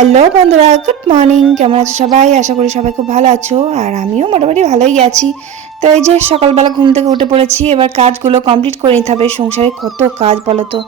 Hello বন্ধুরা, good morning. কেমন আছো সবাই? আশা করি সবাই খুব ভালো আছো, আর আমিও মোটামুটি ভালোই আছি। তো এই যে সকালবেলা ঘুম থেকে উঠে পড়েছি, এবার কাজগুলো কমপ্লিট করে নিতে হবে। সংসারে কত কাজ বলো তো?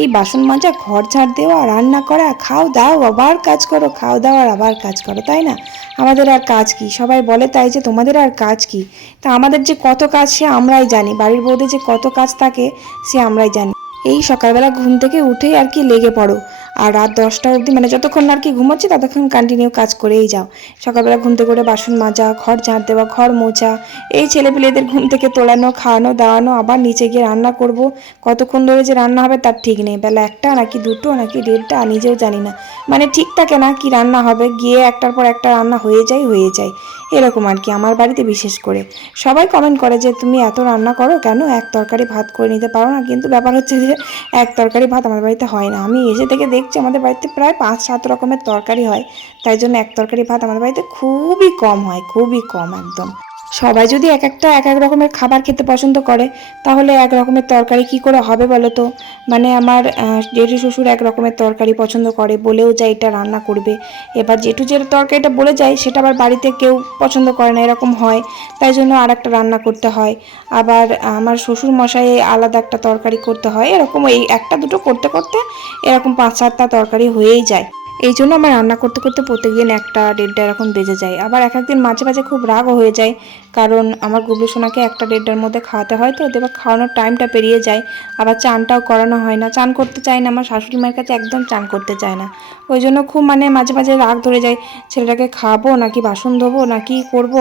এই বাসন মাজা, ঘর ঝাড় দেওয়া, রান্না করা, খাও দাও, আবার কাজ করো, খাও দাও, আর আবার কাজ করো, তাই না? আমাদের আর কাজ কি? সবাই বলে তাই যে তোমাদের আর কাজ কি? তা আমাদের যে কত কাজ সে আমরাই জানি। বাড়ির বউদের যে কত কাজ থাকে, সে আমরাই জানি। এই সকালবেলা ঘুম থেকে উঠেই আর কি লেগে পড়ো। আর রাত দশটা অবধি মানে যতক্ষণ আর কি ঘুমোচ্ছি, ততক্ষণ কন্টিনিউ কাজ করেই যাও। সকালবেলা ঘুম থেকে উঠে বাসন মাজা, ঘর ঝাড় দেওয়া, ঘর মোছা, এই ছেলেপিলেদের ঘুম থেকে তোলানো, খাওয়ানো, দাওয়ানো, আবার নিচে গিয়ে রান্না করব। কতক্ষণ ধরে যে রান্না হবে তার ঠিক নেই। বেলা একটা, নাকি দুটো, নাকি দেড়টা, নিজেও জানি না। মানে ঠিক থাকে না কি রান্না হবে। গিয়ে একটার পর একটা রান্না হয়ে যায় হয়ে যায়। এরকম আর কি আমার বাড়িতে বিশেষ করে। সবাই কমেন্ট করে যে, তুমি এত রান্না করো কেন? এক তরকারি ভাত করে নিতে পারো না। কিন্তু ব্যাপার হচ্ছে যে, এক তরকারি ভাত আমাদের বাড়িতে হয় না। আমি এসে থেকে দেখছি আমাদের বাড়িতে প্রায় পাঁচ সাত রকমের তরকারি হয়। তাই জন্য এক তরকারি ভাত আমাদের বাড়িতে খুবই কম হয়, খুবই কম একদম। সবাই যদি এক একটা এক এক রকমের খাবার খেতে পছন্দ করে, তাহলে এক রকমের তরকারি কি করে হবে বলো তো? মানে আমার জেঠু শ্বশুর এক রকমের তরকারি পছন্দ করে, বলেও যায় এটা রান্না করবে। এবার জেঠু যে তরকারিটা বলে যায়, সেটা আবার বাড়িতে কেউ পছন্দ করে না, এরকম হয়। তাই জন্য আর একটা রান্না করতে হয়। আবার আমার শ্বশুর মশাই আলাদা একটা তরকারি করতে হয়, এরকম এই একটা দুটো করতে করতে এরকম পাঁচ সাতটা তরকারি হয়েই যায়। এই জন্য আমার রান্না করতে করতে প্রত্যেকদিন একটা দেড়টা এরকম বেজে যায়। আবার এক একদিন মাঝে মাঝে খুব রাগও হয়ে যায়। কারণ আমার গুবলু সোনাকে একটা দেড়টার মধ্যে খাওয়াতে হয়, তো এবার খাওয়ানোর টাইমটা পেরিয়ে যায়। আবার চানটাও করানো হয় না। চান করতে চায় না, আমার শাশুড়ি মায়ের কাছে একদম চান করতে চায় না। ওই জন্য খুব মানে মাঝে মাঝে রাগ ধরে যায়, ছেলেটাকে খাব নাকি বাসন ধোবো নাকি করব?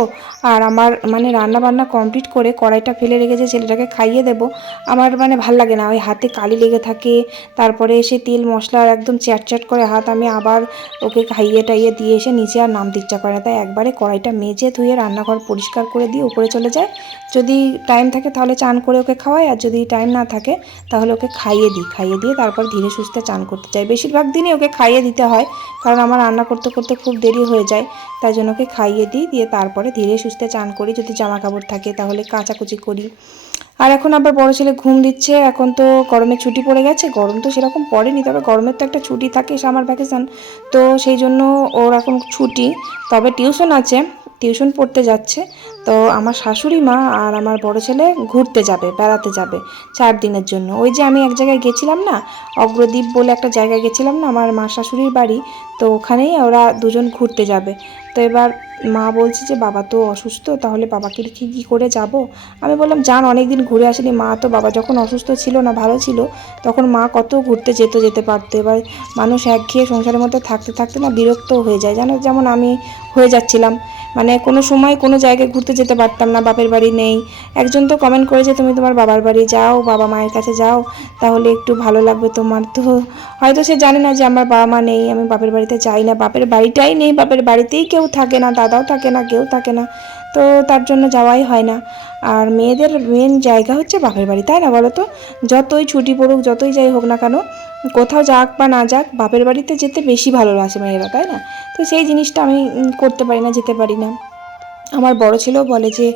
আর আমার মানে রান্না বান্না কমপ্লিট করে কড়াইটা ফেলে রেখেছে ছেলেটাকে খাইয়ে দেবো, আমার মানে ভালো লাগে না। ওই হাতে কালি লেগে থাকে, তারপরে এসে তেল মশলার একদম চ্যাট চ্যাট করে হাত আমি আবার ওকে খাইয়ে টাইয়ে দিয়ে এসে নিচে আর নামতে ইচ্ছা করে না। তাই একবারে কড়াইটা মেজে ধুয়ে রান্নাঘর পরিষ্কার করে দিয়ে উপরে চলে যায়। যদি টাইম থাকে তাহলে চান করে ওকে খাওয়াই, আর যদি টাইম না থাকে তাহলে ওকে খাইয়ে দিই, খাইয়ে দিয়ে তারপর ধীরে সুস্থে চান করতে চাই। বেশিরভাগ দিনই ওকে খাইয়ে দিতে হয়, কারণ আমার রান্না করতে করতে খুব দেরি হয়ে যায়, তাই জন্য ওকে খাইয়ে দিই, দিয়ে তারপরে ধীরে সুস্থে চান করি। যদি জামা কাপড় থাকে তাহলে কাচাকুচি করি। আর এখন আবার বড় ছেলে ঘুম দিচ্ছে, এখন তো গরমের ছুটি পড়ে গেছে, গরম তো সেরকম পড়েনি, তবে গরমের তো একটা ছুটি থাকে সামার ভ্যাকেশন তো সেই জন্য ওর এখন ছুটি। তবে টিউশন আছে টিউশন পড়তে যাচ্ছে তো আমার শাশুড়ি মা আর আমার বড় ছেলে ঘুরতে যাবে, বেড়াতে যাবে চার দিনের জন্য। ওই যে আমি এক জায়গায় গেছিলাম না, অগ্রদ্বীপ বলে একটা জায়গায় গেছিলাম না, আমার মা শাশুড়ির বাড়ি, তো ওখানেই ওরা দুজন ঘুরতে যাবে। তো এবার মা বলছে যে, বাবা তো অসুস্থ, তাহলে বাবাকে রেখে কী করে যাব? আমি বললাম যান অনেক দিন ঘুরে আসেনি। মা তো বাবা যখন অসুস্থ ছিল না, ভালো ছিল, তখন মা কত ঘুরতে যেত, যেতে পারতো। এবার মানুষ একঘেয়ে সংসারের মধ্যে থাকতে থাকতে না বিরক্ত হয়ে যায়। জানো, যেমন আমি হয়ে যাচ্ছিলাম। মানে কোনো সময় কোনো জায়গায় ঘুরতে যেতে পারতাম না, বাপের বাড়ি নেই। একজন তো কমেন্ট করেছে, তুমি তোমার বাবার বাড়ি যাও, বাবা মায়ের কাছে যাও, তাহলে একটু ভালো লাগবে তোমার। তো হয়তো সে জানে না যে, আমার বাবা মা নেই, আমি বাপের বাড়িতে যাই না। বাপের বাড়িটাই নেই, বাপের বাড়িতেই কেউ থাকে না, দাদাও থাকে না, কেউ থাকে না। তো তার জন্য যাওয়াই হয় না। আর মেয়েদের মেন জায়গা হচ্ছে বাপের বাড়ি, তাই না বলো তো? যতই ছুটি পড়ুক, যতই যাই হোক না কেন, কোথাও যাক বা না যাক, বাপের বাড়িতে যেতে বেশি ভালোবাসে মেয়েরা, তাই না? তো সেই জিনিসটা আমি করতে পারি না, যেতে পারি না। আমার বড় ছেলেও বলে যে,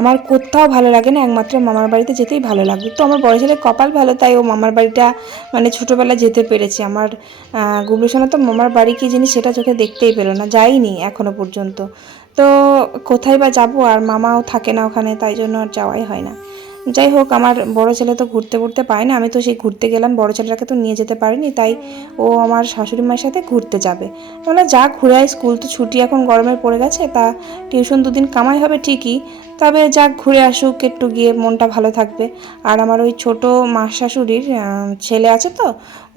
আমার কোথাও ভালো লাগে না, একমাত্র মামার বাড়িতে যেতেই ভালো লাগবে তো আমার বড় ছেলে কপাল ভালো, তাই ও মামার বাড়িটা মানে ছোটোবেলা যেতে পেরেছে। আমার গুবলু সোনা তো মামার বাড়ি কী জিনিস সেটা চোখে দেখতেই পেল না যাইনি এখনও পর্যন্ত। তো কোথায় বা যাব আর মামাও থাকে না ওখানে, তাই জন্য আর যাওয়াই হয় না। যাই হোক, আমার বড় ছেলে তো ঘুরতে ঘুরতে পায় না, আমি তো সেই ঘুরতে গেলাম, বড় ছেলেটাকে তো নিয়ে যেতে পারিনি, তাই ও আমার শাশুড়ি মায়ের সাথে ঘুরতে যাবে। মানে যা ঘুরে স্কুল তো ছুটি এখন গরমে পড়ে গেছে, তা টিউশন দুদিন কামাই হবে ঠিকই, তবে যাক ঘুরে আসুক, একটু গিয়ে মনটা ভালো থাকবে। আর আমার ওই ছোট মা শাশুড়ির ছেলে আছে তো,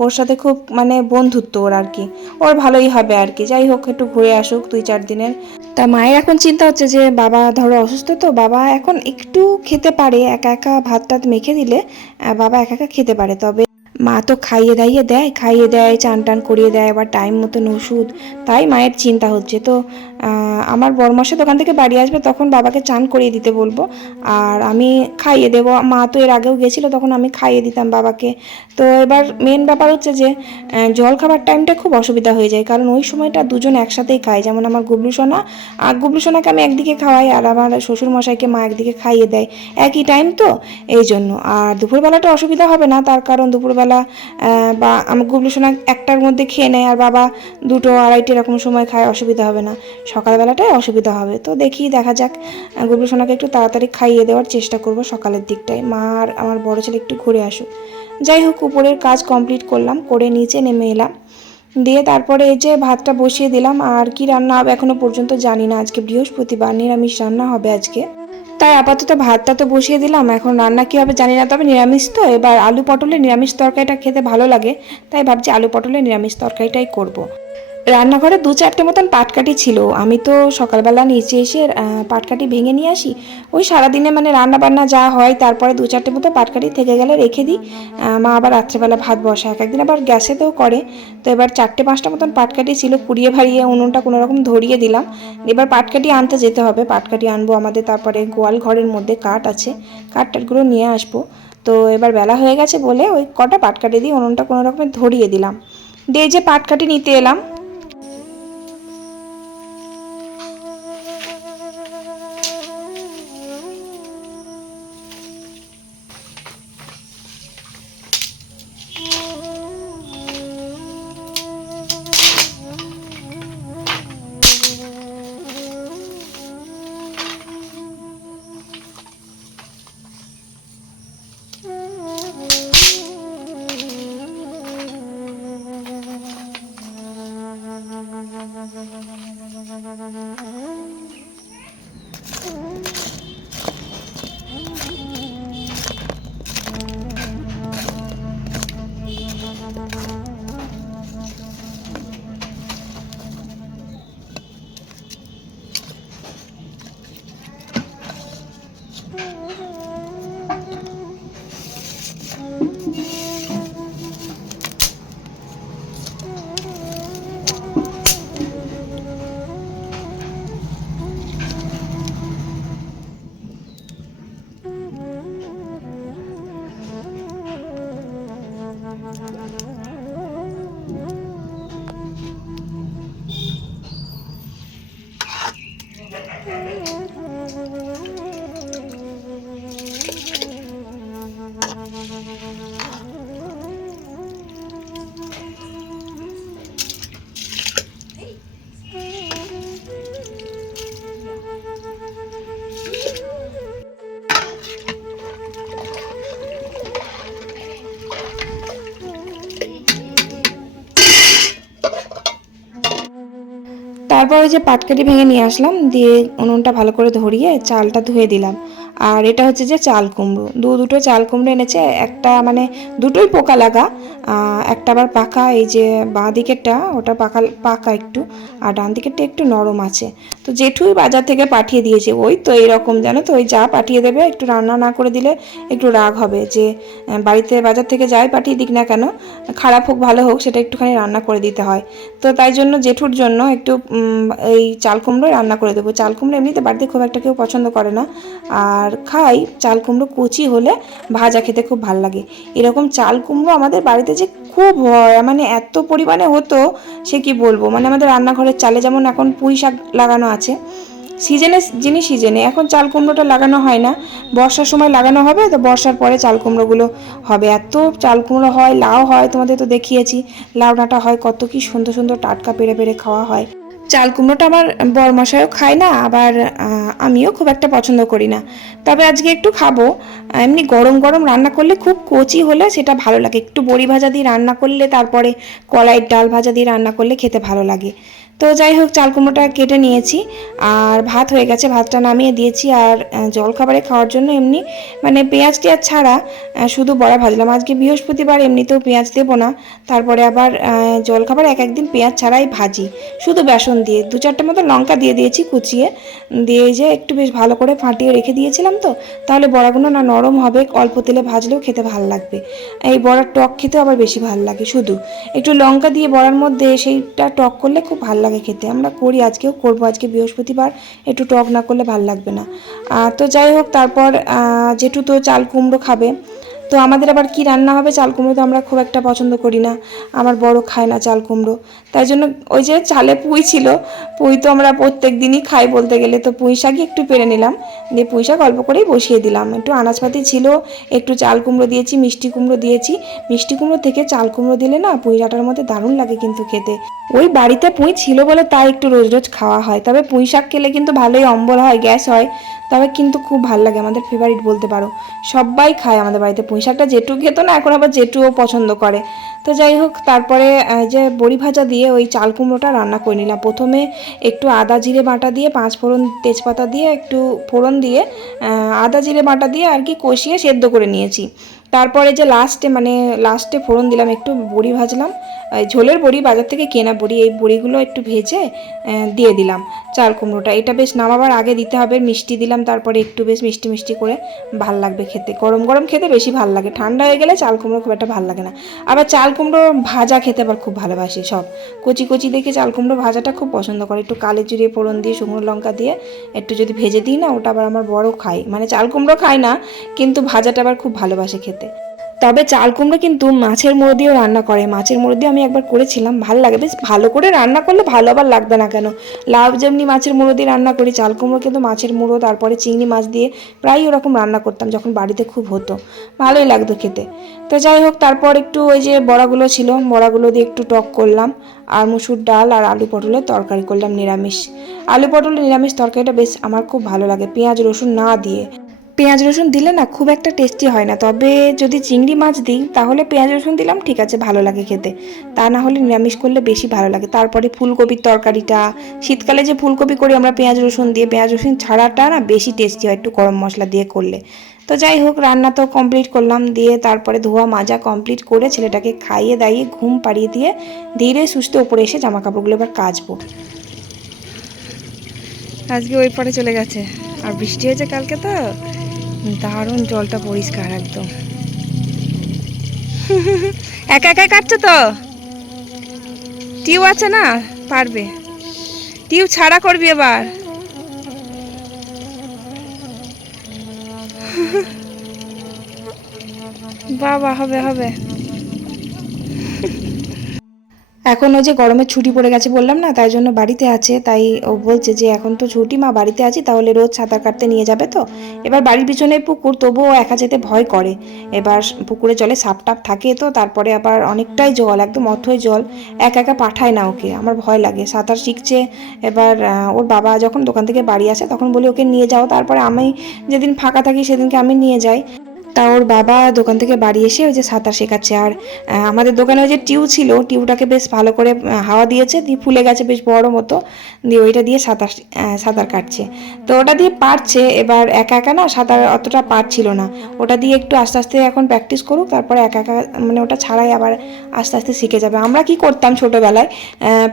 ওর সাথে খুব মানে বন্ধুত্ব ওর আর কি, ওর ভালোই হবে আর কি, যাই হোক, একটু ঘুরে আসুক দুই চার দিনের। তা মায়ের এখন চিন্তা হচ্ছে যে, বাবা ধরো অসুস্থ তো, বাবা এখন একটু খেতে পারে, একা একা ভাত টাত মেখে দিলে বাবা একা একা খেতে পারে। তবে মা তো খাইয়ে দাইয়ে দেয়, খাইয়ে দেয় চান টান করিয়ে দেয়, আবার টাইম মতন ওষুধ, তাই মায়ের চিন্তা হচ্ছে। তো আমার বরমাসে দোকান থেকে বাড়ি আসবে, তখন বাবাকে চান করিয়ে দিতে বলব। আর আমি খাইয়ে দেবো। মা তো এর আগেও গেছিল, তখন আমি খাইয়ে দিতাম বাবাকে। তো এবার মেন ব্যাপার হচ্ছে যে জল খাবার টাইমটা খুব অসুবিধা হয়ে যায়। কারণ ওই সময়টা দুজন একসাথেই খায়। যেমন আমার গুবলু সোনা, আর গুবলু সোনাকে আমি একদিকে খাওয়াই, আর আমার শ্বশুরমশাইকে মা একদিকে খাইয়ে দেয়। একই টাইম তো? এই জন্য। আর দুপুরবেলাটা অসুবিধা হবে না। তার কারণ দুপুরবেলা বা আমার গুবলু সোনা একটার মধ্যে খেয়ে নেয়, আর বাবা দুটো আড়াইটে এরকম সময় খায়, অসুবিধা হবে না। সকালবেলাটাই অসুবিধা হবে। তো দেখি, দেখা যাক। গুবলু সোনাকে একটু তাড়াতাড়ি খাইয়ে দেওয়ার চেষ্টা করব সকালের দিকটায়। মা আর আমার বড় ছেলে একটু ঘুরে আসুক। যাই হোক, উপরের কাজ কমপ্লিট করলাম, করে নিচে নেমে এলাম। দিয়ে তারপরে এই যে ভাতটা বসিয়ে দিলাম, আর কি রান্না হবে এখনও পর্যন্ত জানি না। আজকে বৃহস্পতিবার, নিরামিষ রান্না হবে আজকে। তাই আপাতত ভাতটা তো বসিয়ে দিলাম, এখন রান্না কী হবে জানি না, তবে নিরামিষ তো। এবার আলু পটলের নিরামিষ তরকারিটা খেতে ভালো লাগে, তাই ভাবছি আলু পটলের নিরামিষ তরকারিটাই করব। রান্নাঘরে দু চারটে মতন পাটকাঠি ছিল। আমি তো সকালবেলা নিচে এসে আহ, পাটকাঠি ভেঙে নিয়ে আসি। ওই সারাদিনে মানে রান্না বান্না যা হয় তারপরে দু চারটে মতো পাটকাঠি থেকে গেলে রেখে দিই। মা আবার রাত্রেবেলা ভাত বসায়। এক একদিন আবার গ্যাসেতেও করে। তো এবার চারটে পাঁচটা মতন পাটকাঠি ছিল কুড়িয়ে ভাড়িয়ে উনুনটা কোনো রকম ধরিয়ে দিলাম। এবার পাটকাঠি আনতে যেতে হবে। পাটকাঠি আনব আমাদের তারপরে গোয়াল ঘরের মধ্যে কাঠ আছে। কাঠ টাঠগুলো নিয়ে আসব। তো এবার বেলা হয়ে গেছে বলে ওই কটা পাটকাঠি দিয়ে উনুনটা কোনো রকমে ধরিয়ে দিলাম। দিয়ে যে পাটকাঠি নিতে এলাম তারপর ওই যে পাটকাটি ভেঙে নিয়ে আসলাম, দিয়ে উনুনটা ভালো করে ধরিয়ে চালটা ধুয়ে দিলাম। আর এটা হচ্ছে যে চাল কুমড়ো। দু দুটো চাল কুমড়ো এনেছে, একটা মানে দুটোই পোকা লাগা একটা আবার পাকা, এই যে বাঁ দিকেরটা, ওটা পাকা পাকা একটু, আর ডান দিকেরটা একটু নরম আছে। তো জেঠুই বাজার থেকে পাঠিয়ে দিয়েছে, ওই তো এইরকম জানো তো, ওই যা পাঠিয়ে দেবে, একটু রান্না না করে দিলে একটু রাগ হবে যে বাড়িতে বাজার থেকে যাই পাঠিয়ে দিক না কেন, খারাপ হোক, ভালো হোক, সেটা একটুখানি রান্না করে দিতে হয়। তো তাই জন্য জেঠুর জন্য একটু এই চাল কুমড়ো রান্না করে দেবো। চাল কুমড়ো এমনিতে বাড়িতে খুব একটা কেউ পছন্দ করে না, আর খাই, চাল কুমড়ো, কুচি হলে ভাজা খেতে খুব ভালো লাগে। এরকম চাল কুমড়ো আমাদের বাড়িতে যে খুব হয় মানে এত পরিমাণে হতো, সে কি বলব? মানে আমাদের রান্নাঘরের চালে যেমন এখন পুঁই শাক লাগানো আছে, সিজনে যিনি সিজনে, এখন চাল কুমড়োটা লাগানো হয় না। বর্ষার সময় লাগানো হবে, তো বর্ষার পরে চাল কুমড়োগুলো হবে। এত চাল কুমড়ো হয়, লাউ হয়, তোমাদের তো দেখিয়েছি, লাউ ডাঁটা হয়, কত কি সুন্দর সুন্দর টাটকা পেরে পেরে খাওয়া হয়। চাল কুমড়োটা আমার বরমশাইও খায় না, আবার আমিও খুব একটা পছন্দ করি না। তবে আজকে একটু খাব। এমনি গরম গরম রান্না করলে খুব কচি হলে সেটা ভালো লাগে। একটু বড়ি ভাজা দিয়ে রান্না করলে তারপরে কলাইয়ের ডাল ভাজা দিয়ে রান্না করলে খেতে ভালো লাগে। তো যাই হোক চাল কুমড়োটা কেটে নিয়েছি। আর ভাত হয়ে গেছে ভাতটা নামিয়ে দিয়েছি। আর আহ, জলখাবারে খাওয়ার জন্য এমনি মানে পেঁয়াজ টেয়াজ ছাড়া শুধু বড়া ভাজলাম। আজকে বৃহস্পতিবার এমনিতেও পেঁয়াজ দেবো না। তারপরে আবার আহ, জলখাবার এক একদিন পেঁয়াজ ছাড়াই ভাজি। শুধু বেসন দিয়ে দু চারটে মতো লঙ্কা দিয়ে দিয়েছি কুচিয়ে। দিয়ে যে একটু বেশ ভালো করে ফাটিয়ে রেখে দিয়েছিলাম তো তাহলে বড়াগুলো না নরম হবে অল্প তেলে ভাজলেও খেতে ভালো লাগবে। এই বড়ার টক খেতেও আবার বেশি ভালো লাগে শুধু। একটু লঙ্কা দিয়ে বড়ার মধ্যে সেইটা টক করলে খুব ভালো লাগে খেতে। আমরা করি আজকেও, করব আজকে বৃহস্পতিবার। একটু টক না করলে ভালো লাগবে না। তো যাই হোক, তারপর যেটু তো চাল কুমড়ো খাবে। তো আমাদের আবার কি রান্না হবে? চাল কুমড়ো তো আমরা খুব একটা পছন্দ করি না। আমার বড় খায় না চাল কুমড়ো। তাই জন্য ওই যে চালে পুঁই ছিল, পুঁই তো আমরা প্রত্যেক দিনই খাই বলতে গেলে। তো পুঁই শাকই একটু পেরে নিলাম। দিয়ে পুঁই শাক অল্প করেই বসিয়ে দিলাম। একটু আনাজপাতি ছিল, একটু চাল কুমড়ো দিয়েছি, মিষ্টি কুমড়ো দিয়েছি। মিষ্টি কুমড়ো থেকে চাল কুমড়ো দিলে না পুঁই ডাঁটার মধ্যে দারুণ লাগে কিন্তু খেতে। ওই বাড়িতে পুঁই ছিল বলে তাই একটু রোজ রোজ খাওয়া হয়। তবে পুঁই শাক খেলে কিন্তু ভালোই অম্বল হয়, গ্যাস হয়। তবে কিন্তু খুব ভালো লাগে, আমাদের ফেভারিট বলতে পারো। সবাই খায় আমাদের বাড়িতে পুঁই শাকটা জেটু খেতো না, এখন আবার জেটুও পছন্দ করে। তো যাই হোক, তারপরে যে বড়ি ভাজা দিয়ে ওই চাল কুমড়োটা রান্না করে নিলাম। প্রথমে একটু আদা জিরে বাটা দিয়ে, পাঁচ ফোড়ন তেজপাতা দিয়ে, একটু ফোড়ন দিয়ে আদা জিরে বাটা দিয়ে আর কি কষিয়ে সেদ্ধ করে নিয়েছি। তারপরে যে লাস্টে মানে লাস্টে ফোড়ন দিলাম, একটু বড়ি ভাজলাম। ঝোলের বড়ি বাজার থেকে কেনা বড়ি, এই বড়িগুলো একটু ভেজে দিয়ে দিলাম চাল কুমড়োটা। এটা বেশ নামাবার আগে দিতে হবে, মিষ্টি দিলাম, তারপরে একটু বেশ মিষ্টি মিষ্টি করে ভালো লাগবে খেতে। গরম গরম খেতে বেশি ভালো লাগে, ঠান্ডা হয়ে গেলে চাল কুমড়ো খুব একটা ভালো লাগে না। আবার চাল কুমড়ো ভাজা খেতে আবার খুব ভালোবাসি সব। কচি কচি দেখে চাল কুমড়ো ভাজাটা খুব পছন্দ করে, একটু কালে জিরে, ফোড়ন দিয়ে, শুকনো লঙ্কা দিয়ে একটু যদি ভেজে দিই না, ওটা আবার আমার বড় খাই। মানে চাল কুমড়ো খাই না, কিন্তু ভাজাটা আবার খুব ভালোবাসে খেতে। তবে চাল কুমড়ো কিন্তু মাছের মুড়ো দিয়েও রান্না করে। মাছের মুড়ো দিয়ে আমি একবার করেছিলাম, ভালো লাগে। বেশ ভালো করে রান্না করলে ভালো আবার লাগবে না কেন? লাভ যেমনি মাছের মুড়ো দিয়ে রান্না করি, চাল কুমড়ো কিন্তু মাছের মুড়ো, তারপরে চিংড়ি মাছ দিয়ে প্রায় ওরকম রান্না করতাম যখন বাড়িতে খুব হতো। ভালোই লাগতো খেতে। তো যাই হোক, তারপর একটু ওই যে বড়াগুলো ছিল, বড়াগুলো দিয়ে একটু টক করলাম। আর মুসুর ডাল আর আলু পটলের তরকারি করলাম নিরামিষ। আলু পটলের নিরামিষ তরকারিটা বেশ আমার খুব ভালো লাগে। পেঁয়াজ, রসুন না দিয়ে। পেঁয়াজ রসুন দিলে না খুব একটা টেস্টি হয় না। তবে যদি চিংড়ি মাছ দিই, তাহলে পেঁয়াজ রসুন দিলাম, ঠিক আছে, ভালো লাগে খেতে। তা না হলে নিরামিষ করলে বেশি ভালো লাগে। তারপরে ফুলকপির তরকারিটা, শীতকালে যে ফুলকপি করি আমরা পেঁয়াজ রসুন দিয়ে, পেঁয়াজ রসুন ছাড়াটা না বেশি টেস্টি হয় একটু গরম মশলা দিয়ে করলে। তো যাই হোক, রান্না তো কমপ্লিট করলাম, দিয়ে তারপরে ধোয়া মাজা কমপ্লিট করে ছেলেটাকে খাইয়ে দাইয়ে ঘুম পাড়িয়ে দিয়ে ধীরে সুস্থে উপরে এসে জামা কাপড়গুলো এবার কাচবো। আজকে ওই পরে চলে গেছে। আর বৃষ্টি হয়েছে কালকে তো দারুণ জলটা পরিষ্কার একদম। একা একা কাটছো তো? টিউ আছে না? পারবে। টিউ ছাড়া করবি এবার। বাবা, হবে হবে। এখন ওই যে গরমের ছুটি পড়ে গেছে বললাম না, তাই জন্য বাড়িতে আছে, তাই ও বলছে যে এখন তো ছুটি, মা বাড়িতে আছি, তাহলে রোজ সাঁতার কাটতে নিয়ে যাবে তো। এবার বাড়ির পিছনে পুকুর, তবুও একা যেতে ভয় করে। এবার পুকুরে জলে সাপ টাপ থাকে তো, তারপরে আবার অনেকটাই জল, একদম অথই জল, একা একা পাঠায় না ওকে, আমার ভয় লাগে। সাঁতার শিখছে, এবার ওর বাবা যখন দোকান থেকে বাড়ি আসে, তখন বলি, ওকে নিয়ে যাও। তারপরে আমি যেদিন ফাঁকা থাকি, সেদিনকে আমি নিয়ে যাই। তা ওর বাবা দোকান থেকে বাড়ি এসে ওই যে সাঁতার শেখাচ্ছে। আর আমাদের দোকানে ওই যে টিউ ছিল, টিউটাকে বেশ ভালো করে হাওয়া দিয়েছে, দিয়ে ফুলে গেছে বেশ বড় মতো, দিয়ে ওইটা দিয়ে সাঁতার সাঁতার কাটছে। তো ওটা দিয়ে পারছে, এবার একা একা না সাঁতার অতটা পারছিল না। ওটা দিয়ে একটু আস্তে আস্তে এখন প্র্যাকটিস করুক, তারপরে একা একা মানে ওটা ছাড়াই আবার আস্তে আস্তে শিখে যাবে। আমরা কি করতাম ছোটোবেলায়?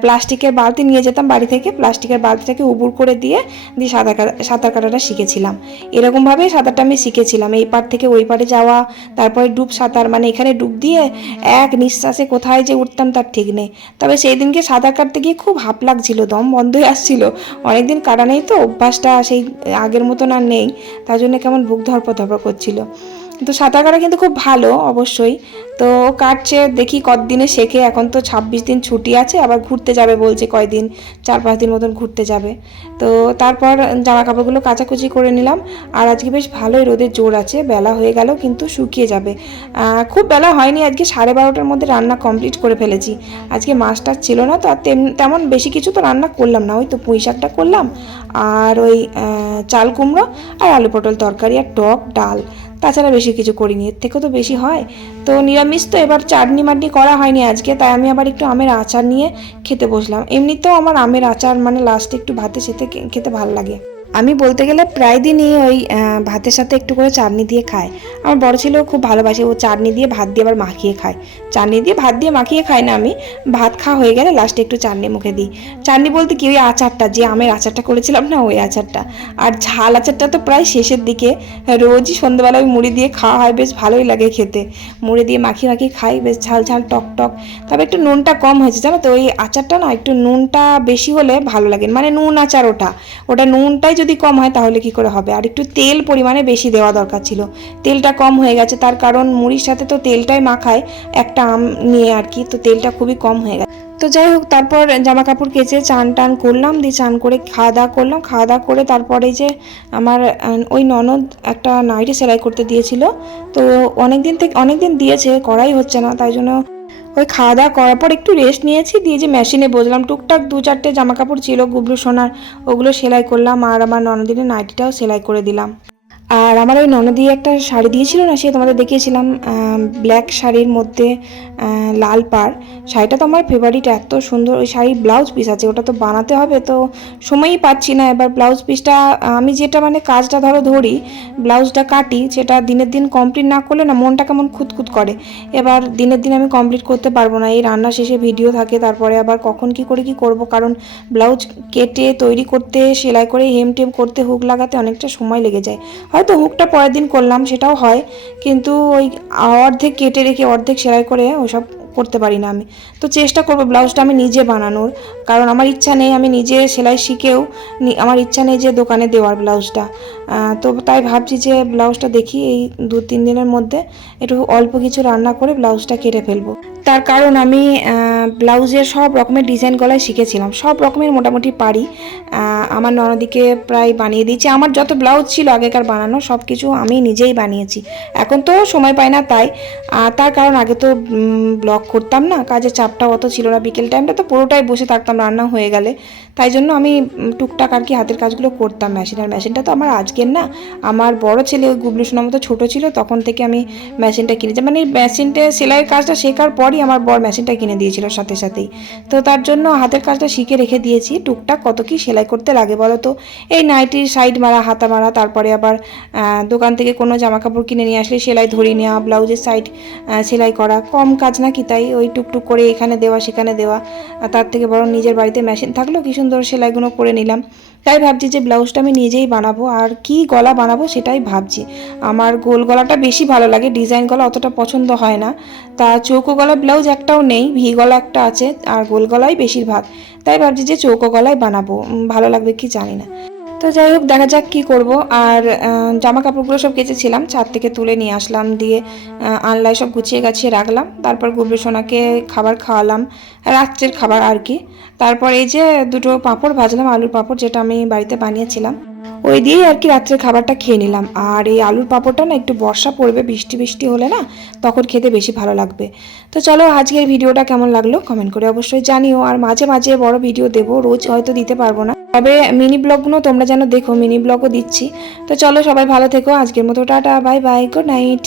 প্লাস্টিকের বালতি নিয়ে যেতাম বাড়ি থেকে, প্লাস্টিকের বালতিটাকে উবুর করে দিয়ে দিয়ে সাঁতার সাঁতার কাটাটা শিখেছিলাম। এরকমভাবেই সাঁতারটা আমি শিখেছিলাম, এই পার থেকে ওই পারে যাওয়া, তারপরে ডুব সাঁতার মানে এখানে ডুব দিয়ে এক নিঃশ্বাসে কোথায় যে উঠতাম তার ঠিক নেই। তবে সেই দিনকে সাঁতার কাটতে গিয়ে খুব হাঁপ লাগছিল, দম বন্ধ হয়ে আসছিল। অনেকদিন কাটা নেই তো, অভ্যাসটা সেই আগের মতন আর নেই, তার জন্য কেমন বুক ধরপর ধরপর করছিল। তো সাঁতার কাটা কিন্তু খুব ভালো, অবশ্যই। তো কাটছে, দেখি কতদিনে শেখে। এখন তো ছাব্বিশ দিন ছুটি আছে, আবার ঘুরতে যাবে বলছে কয়দিন, চার পাঁচ দিন মতন ঘুরতে যাবে। তো তারপর জামা কাপড়গুলো কাচাকুচি করে নিলাম। আর আজকে বেশ ভালোই রোদের জোর আছে, বেলা হয়ে গেল কিন্তু শুকিয়ে যাবে। খুব বেলা হয়নি, আজকে সাড়ে বারোটার মধ্যে রান্না কমপ্লিট করে ফেলেছি। আজকে মাছটা ছিল না, তো আর তেম- তেমন বেশি কিছু তো রান্না করলাম না। ওই তো পুঁই শাকটা করলাম, আর ওই চাল কুমড়ো, আর আলু পটল তরকারি, আর টক, ডাল। তাছাড়া বেশি কিছু করিনি, এর থেকেও তো বেশি হয়। তো নিরামিষ তো এবার চাটনি মাটনি করা হয়নি আজকে, তাই আমি আবার একটু আমের আচার নিয়ে খেতে বসলাম। এমনিতেও আমার আমের আচার মানে লাস্টে একটু ভাতে সাথে খেতে ভালো লাগে। আমি বলতে গেলে প্রায় দিনই ওই ভাতের সাথে একটু করে চাটনি দিয়ে খায়। আমার বড় ছেলেও খুব ভালোবাসে, ও চাটনি দিয়ে ভাত দিয়ে আবার মাখিয়ে খায়। চাটনি দিয়ে ভাত দিয়ে মাখিয়ে খায় না আমি, ভাত খাওয়া হয়ে গেলে লাস্টে একটু চাটনি মুখে দিই। চাটনি বলতে কি ওই আচারটা, যে আমের আচারটা করেছিলাম না, ওই আচারটা। আর ঝাল আচারটা তো প্রায় শেষের দিকে, রোজই সন্ধ্যেবেলা ওই মুড়ি দিয়ে খাওয়া হয়, বেশ ভালোই লাগে খেতে। মুড়ি দিয়ে মাখিয়ে মাখিয়ে খাই, বেশ ঝাল ঝাল, টক টক। তবে একটু নুনটা কম হয়েছে, জানো তো? ওই আচারটা না, একটু নুনটা বেশি হলে ভালো লাগে। মানে নুন আচার ওটা। ওটা নুনটাই যদি কম হয় তাহলে কি করে হবে? আর একটু তেল পরিমাণে বেশি দেওয়া দরকার ছিল। তেলটা কম হয়ে গেছে, তার কারণ মুড়ির সাথে তো তেলটাই মাখায়, একটা আম নিয়ে আর কি, তো তেলটা খুবই কম হয়ে গেছে। তো যাই হোক, তারপর জামা কাপড় কেচে চান টান করলাম, দিয়ে চান করে খাওয়া দাওয়া করলাম। খাওয়া দাওয়া করে তারপরে যে আমার ওই ননদ একটা নাইটি সেলাই করতে দিয়েছিল। তো অনেক দিন থেকে অনেক দিন দিয়েছে, করাই হচ্ছে না, তাই জন্য ওই খাওয়া দাওয়া করার পর একটু রেস্ট নিয়েছি, দিয়ে যে মেশিনে বসলাম। টুকটাক দু চারটে জামা কাপড় ছিল গুবলু সোনার, ওগুলো সেলাই করলাম আর আমার ননদিনের নাইটিটাও সেলাই করে দিলাম। আর আমার ওই ননদি একটা শাড়ি দিয়েছিল না, সে তোমাদের দেখিয়েছিলাম ব্ল্যাক শাড়ির মধ্যে লাল পাড়। শাড়িটা তো আমার ফেভারিট এত সুন্দর। ওই শাড়ির ব্লাউজ পিস আছে, ওটা তো বানাতে হবে, তো সময়ই পাচ্ছি না। এবার ব্লাউজ পিসটা আমি যেটা মানে কাজটা ধরো ধরি ব্লাউজটা কাটি, সেটা দিনের দিন কমপ্লিট না করলে না মনটা কেমন খুঁতখুত করে। এবার দিনের দিন আমি কমপ্লিট করতে পারব না। এই রান্না শেষে ভিডিও থাকে, তারপরে আবার কখন কি করে কি করব, কারণ ব্লাউজ কেটে তৈরি করতে, সেলাই করে হেম টেম করতে, হুক লাগাতে অনেকটা সময় লেগে যায়। হয়তো হুকটা পরের দিন করলাম, সেটাও হয়। কিন্তু ওই অর্ধেক কেটে রেখে অর্ধেক সেলাই করে ওসব করতে পারি না আমি। তো চেষ্টা করব ব্লাউজটা আমি নিজে বানানোর। কারণ আমার ইচ্ছা নেই, আমি নিজে সেলাই শিখেও আমার ইচ্ছা নেই যে দোকানে দেওয়ার ব্লাউজটা। তো তাই ভাবছি যে ব্লাউজটা দেখি, এই দু তিন দিনের মধ্যে একটু অল্প কিছু রান্না করে ব্লাউজটা কেটে ফেলব। তার কারণ আমি ব্লাউজের সব রকমের ডিজাইন গলায় শিখেছিলাম। সব রকমের মোটামুটি পারি। আমার ননদিকে প্রায় বানিয়ে দিয়েছি। আমার যত ব্লাউজ ছিল আগেকার বানানো, সব কিছু আমি নিজেই বানিয়েছি। এখন তো সময় পাই না তাই। তার কারণ আগে তো ব্লগ করতাম না। কাজের চাপটা অত ছিল না। বিকেল টাইমটা তো পুরোটাই বসে থাকতাম, রান্না হয়ে গেলে। তাই জন্য আমি টুকটাক আর কি হাতের কাজগুলো করতাম। মেশিন আর মেশিনটা তো আমার আজকের না। আমার বড় ছেলে ওই গুবলু সোনার মতো ছোটো ছিল, তখন থেকে আমি মেশিনটা কিনেছি। মানে মেশিনটা সেলাইয়ের কাজটা শেখার পরই আমার বর মেশিনটা কিনে দিয়েছিল। সাথে সাথেই। তো তার জন্য হাতের কাজটা শিখে রেখে দিয়েছি। টুকটাক কত কি সেলাই করতে লাগে বলো তো? এই নাইটির সাইড মারা, হাতা মারা, তারপরে আবার দোকান থেকে কোনো জামা কাপড় কিনে নিয়ে আসলে সেলাই ধরিয়ে নেওয়া, ব্লাউজের সাইড সেলাই করা। কম কাজ নাকি তাই? ওই টুকটুক করে এখানে দেওয়া, সেখানে দেওয়া। তার থেকে বরং নিজের বাড়িতে মেশিন থাকলেও কি সুন্দর সেলাইগুলো করে নিলাম। তাই ভাবছি যে ব্লাউজটা আমি নিজেই বানাবো। আর কি গলা বানাবো সেটাই ভাবছি। আমার গোল গলাটা বেশি ভালো লাগে, ডিজাইন গলা অতটা পছন্দ হয় না। তা চৌকো গলা ব্লাউজ একটাও নেই, ভি গলা একটা আছে, আর গোল গলাই বেশিরভাগ। তাই ভাবছি যে চৌকো গলায় বানাবো। ভালো লাগবে কি জানি না। তো যাই হোক, দেখা যাক কি করব। আর জামা কাপড়গুলো সব কেচেছিলাম, ছাদ থেকে তুলে নিয়ে আসলাম, দিয়ে আনলাই সব গুছিয়ে গাছিয়ে রাখলাম। তারপর গুবলু সোনাকে খাবার খাওয়ালাম, রাত্রের খাবার আর কি। তারপর এই যে দুটো পাঁপড় ভাজলাম, আলুর পাঁপড় যেটা আমি বাড়িতে বানিয়েছিলাম। ওই দিয়েই আর কি রাত্রের খাবারটা খেয়ে নিলাম। আর এই আলুর পাঁপড়টা না একটু বর্ষা পড়বে, বৃষ্টি বৃষ্টি হলে না তখন খেতে বেশি ভালো লাগবে। তো চলো আজকের ভিডিওটা কেমন লাগল কমেন্ট করে অবশ্যই জানিও। আর মাঝে মাঝে বড় ভিডিও দেব, রোজ হয়তো দিতে পারব না। তবে মিনি ব্লগগুলো তোমরা যেন দেখো, মিনি ব্লগও দিচ্ছি। তো চলো সবাই ভালো থেকো। আজকের মতো tata, bye bye, good night.